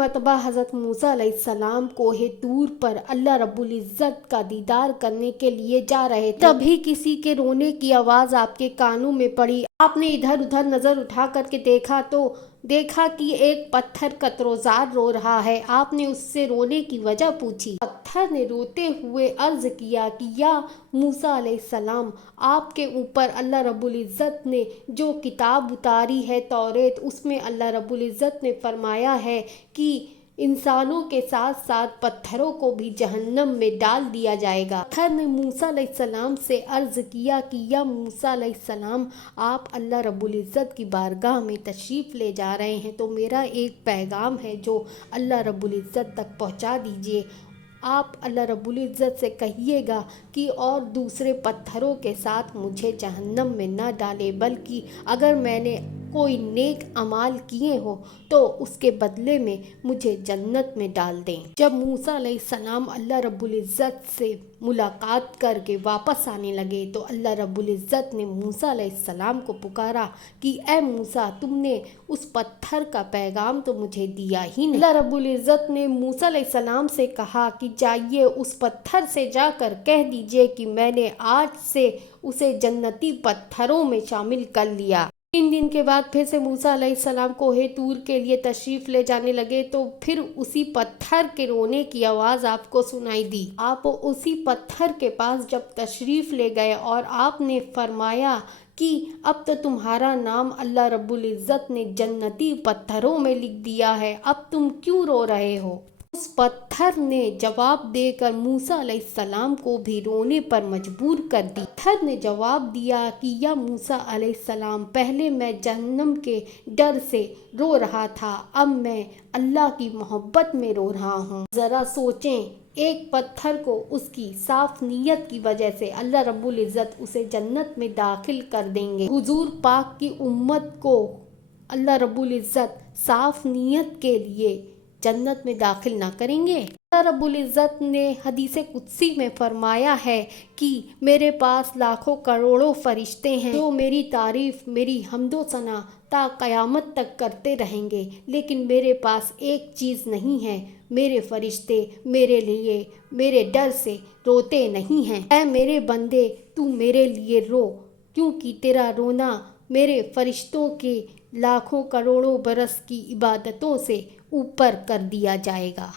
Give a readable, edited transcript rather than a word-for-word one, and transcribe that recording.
मरतबा हज़रत मूसा अलैहिस्सलाम कोहे तूर पर अल्लाह रब्बुल इज़्ज़त का दीदार करने के लिए जा रहे थे, तभी किसी के रोने की आवाज़ आपके कानों में पड़ी। आपने इधर उधर नज़र उठा करके देखा कि एक पत्थर कतरोज़ार रो रहा है। आपने उससे रोने की वजह पूछी। पत्थर ने रोते हुए अर्ज़ किया कि या मूसा अलैहिस्सलाम, आपके ऊपर अल्लाह रब्बुल इज़्ज़त ने जो किताब उतारी है तौरेत, उसमें अल्लाह रब्बुल इज़्ज़त ने फरमाया है कि इंसानों के साथ साथ पत्थरों को भी जहन्नम में डाल दिया जाएगा। पत्थर ने मूसा अलैहिस्सलाम से अर्ज़ किया कि या मूसा अलैहिस्सलाम, आप अल्लाह रब्बुल इज़्ज़त की बारगाह में तशरीफ़ ले जा रहे हैं, तो मेरा एक पैगाम है जो अल्लाह रब्बुल इज़्ज़त तक पहुंचा दीजिए। आप अल्लाह रब्बुल इज़्ज़त से कहिएगा कि और दूसरे पत्थरों के साथ मुझे जहन्नम में न डाले, बल्कि अगर मैंने कोई नेक अमाल किए हो तो उसके बदले में मुझे जन्नत में डाल दें। जब मूसा अलैहिस्सलाम अल्लाह रब्बुल इज़्ज़त से मुलाकात करके वापस आने लगे तो अल्लाह रब्बुल इज़्ज़त ने मूसा अलैहिस्सलाम को पुकारा कि ए मूसा, तुमने उस पत्थर का पैगाम तो मुझे दिया ही नहीं। अल्लाह रब्बुल इज़्ज़त ने मूसा अलैहिस्सलाम से कहा कि जाइए उस पत्थर से जाकर कह दीजिए कि मैंने आज से उसे जन्नती पत्थरों में शामिल कर लिया। 3 दिन के बाद फिर से मूसा अलैहिस्सलाम कोहे तूर के लिए तशरीफ़ ले जाने लगे तो फिर उसी पत्थर के रोने की आवाज़ आपको सुनाई दी। आप उसी पत्थर के पास जब तशरीफ़ ले गए और आपने फरमाया कि अब तो तुम्हारा नाम अल्लाह रब्बुल इज़्ज़त ने जन्नती पत्थरों में लिख दिया है, अब तुम क्यों रो रहे हो? उस पत्थर ने जवाब देकर मूसा अलैहिस्सलाम को भी रोने पर मजबूर कर दी। पत्थर ने जवाब दिया कि या मूसा अलैहिस्सलाम, पहले मैं जहन्नम के डर से रो रहा था, अब मैं अल्लाह की मोहब्बत में रो रहा हूँ। ज़रा सोचें, एक पत्थर को उसकी साफ नीयत की वजह से अल्लाह रब्बुल इज़्ज़त उसे जन्नत में दाखिल कर देंगे। हुजूर पाक की उम्मत को अल्लाह रब्बुल इज़्ज़त साफ नीयत के लिए जन्नत में दाखिल ना करेंगे? अल्लाह रब्बुल इज़्ज़त ने हदीसे कुदसी में फरमाया है कि मेरे पास लाखों करोड़ों फरिश्ते हैं जो मेरी तारीफ़, मेरी हम्दो सना ता क़यामत तक करते रहेंगे, लेकिन मेरे पास एक चीज़ नहीं है, मेरे फरिश्ते मेरे लिए मेरे डर से रोते नहीं हैं। ऐ मेरे बंदे, तू मेरे लिए रो, क्योंकि तेरा रोना मेरे फरिश्तों के लाखों करोड़ों बरस की इबादतों से ऊपर कर दिया जाएगा।